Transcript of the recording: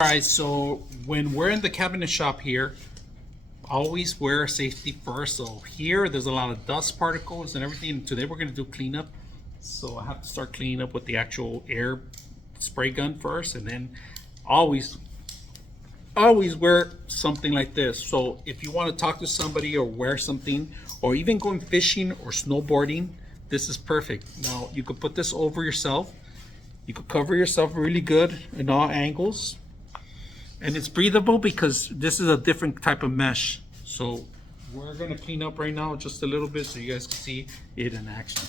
Alright, so when we're in the cabinet shop here, always wear safety first. So here there's a lot of dust particles and everything. Today we're going to do cleanup. So I have to start cleaning up with the actual air spray gun first, and then always wear something like this. So if you want to talk to somebody or wear something, or even going fishing or snowboarding, this is perfect. Now you could put this over yourself. You could cover yourself really good in all angles. And it's breathable because this is a different type of mesh. So we're gonna clean up right now just a little bit so you guys can see it in action.